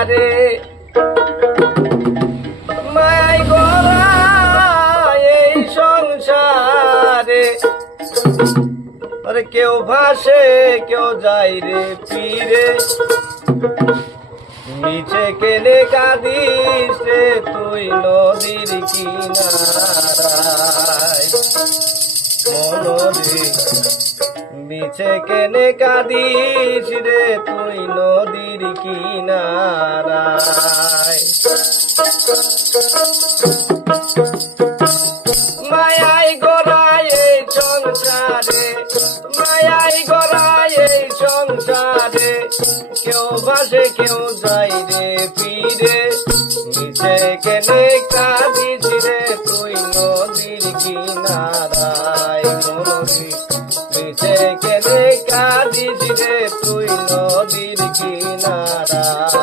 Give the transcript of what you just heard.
সংসারে মায়াই গড়া এই সংসারে আরে কেউ ভাসে কেউ যায় রে পীরে নিচে কেনে কাঁদিস রে তুই নদীর কিনারায় মনরে নিচে কেনে কাঁদিস রে তুই নদীর কিনারায় মায়াই গড়ায় এই সংসারে মায়াই গড়ায় এই সংসারে কেউ ভাসে কেউ যায় রে পীরে নিচে কেনে কাঁদিস রে তুই নদীর কিনারায় মনরে নিচে কেনে কাঁদিস রে তুই নদীর কিনারায়